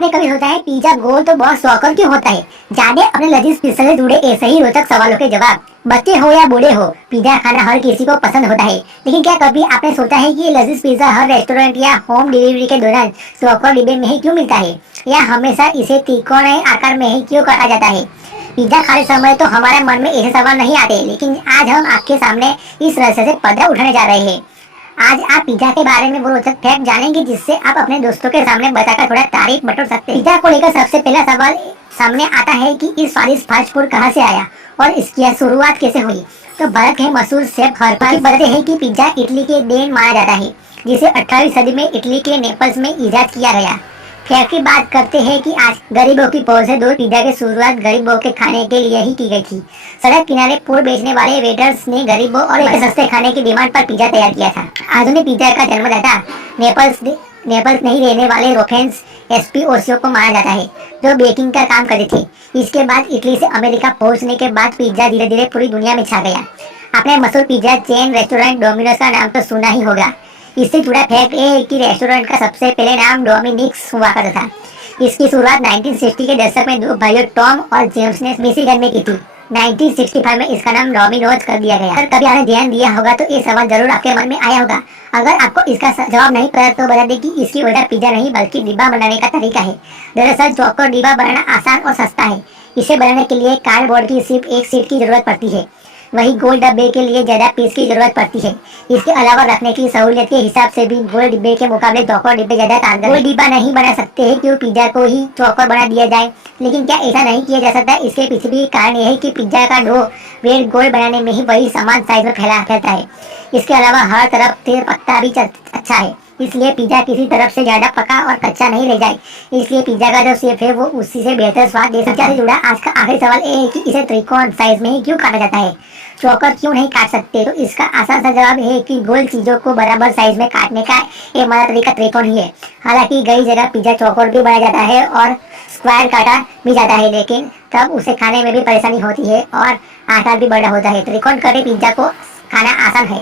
आपने कभी सोचा है पिज्जा गोल तो बहुत स्वाकर क्यों होता है? जाने अपने लजीज पिज्जा से जुड़े ऐसे ही रोचक सवालों के जवाब। बच्चे हो या बूढ़े हो, पिज्जा खाना हर किसी को पसंद होता है। लेकिन क्या कभी आपने सोचा है कि ये लजीज पिज्जा हर रेस्टोरेंट या होम डिलीवरी के दौरान स्वाकर डिब्बे में ही क्यों मिलता है, या हमेशा इसे त्रिकोणीय आकार में ही क्यों काटा जाता है? पिज्जा खाते समय तो हमारे मन में ऐसे सवाल नहीं आते, लेकिन आज हम आपके सामने इस रहस्य से पर्दा उठाने जा रहे हैं। आज आप पिज्जा के बारे में वो रोचक फैक्ट जानेंगे जिससे आप अपने दोस्तों के सामने बताकर थोड़ा तारीफ बटोर सकते हैं। पिज्जा को लेकर सबसे पहला सवाल सामने आता है कि इस स्वादिष्ट फास्ट फूड कहाँ से आया और इसकी शुरुआत कैसे हुई। तो भारत के मशहूर शेफ हरपाल बताते हैं कि पिज्जा इटली के देन माना जाता है, जिसे 18वीं सदी में इटली के नेपल्स में इजाद किया गया। फैक्ट की बात करते हैं कि आज गरीबों की पहुंच से दूर पिज्जा की शुरुआत गरीबों के खाने के लिए ही की गई थी। सड़क किनारे फूड बेचने वाले वेटर्स ने गरीबों और सस्ते खाने की डिमांड पर पिज्जा तैयार किया था। आधुनिक पिज्जा का जन्मदाता नेपल्स नहीं रहने वाले रोफेंस एसपी ओसियो को माना जाता है, जो बेकिंग का काम करते थे। इसके बाद इटली से अमेरिका पहुंचने के बाद पिज्जा धीरे धीरे पूरी दुनिया में छा गया। आपने मशहूर पिज्जा चेन रेस्टोरेंट डोमिनोज का नाम तो सुना ही होगा। इससे जुड़ा फैक्ट ये है कि रेस्टोरेंट का सबसे पहले नाम डोमिनिक्स हुआ करता था। इसकी शुरुआत 1960 के दशक में दो भाइयों टॉम और जेम्स ने मिशिगन में की थी। 1965 में इसका नाम डोमिनोज कर दिया गया। अगर कभी आपने ध्यान दिया होगा तो ये सवाल जरूर आपके मन में आया होगा। अगर आपको इसका जवाब नहीं पता तो बता दें कि इसकी वजह पिज्जा नहीं बल्कि डिब्बा बनाने का तरीका है। दरअसल चौकोर डिब्बा बनाना आसान और सस्ता है। इसे बनाने के लिए कार्डबोर्ड की सिर्फ एक शीट की जरूरत पड़ती है, वही गोल डब्बे के लिए ज्यादा पीस की जरूरत पड़ती है। इसके अलावा रखने की सहूलियत के हिसाब से भी गोल डिब्बे के मुकाबले चौकोर डिब्बे ज्यादा कारगर। गोल डिब्बा नहीं बना सकते हैं क्यों पिज्जा को ही चौकोर बना दिया जाए, लेकिन क्या ऐसा नहीं किया जा सकता? इसके पीछे भी कारण यह है कि पिज्जा का डो ब्रेड गोल बनाने में ही वही समान साइज में फैलता है। इसके अलावा हर तरफ से पकता भी अच्छा है, इसलिए पिज्जा किसी तरफ से ज्यादा पका और कच्चा नहीं रह जाए। इसलिए पिज्जा का जो शेप है वो उसी से बेहतर स्वाद दे सकता है। जुड़ा आज का आखिरी सवाल ये है कि इसे त्रिकोण साइज में ही क्यों काटा जाता है, चौकोर क्यों नहीं काट सकते? तो इसका आसान सा जवाब है कि गोल चीजों को बराबर साइज में काटने का एक मजा तरीका त्रिकोण ही है। हालांकि कई जगह पिज्जा चौकोर भी बनाया जाता है और स्क्वायर काटा भी जाता है, लेकिन तब उसे खाने में भी परेशानी होती है और आकार भी बड़ा होता है। त्रिकोण कटे पिज्जा को खाना आसान है।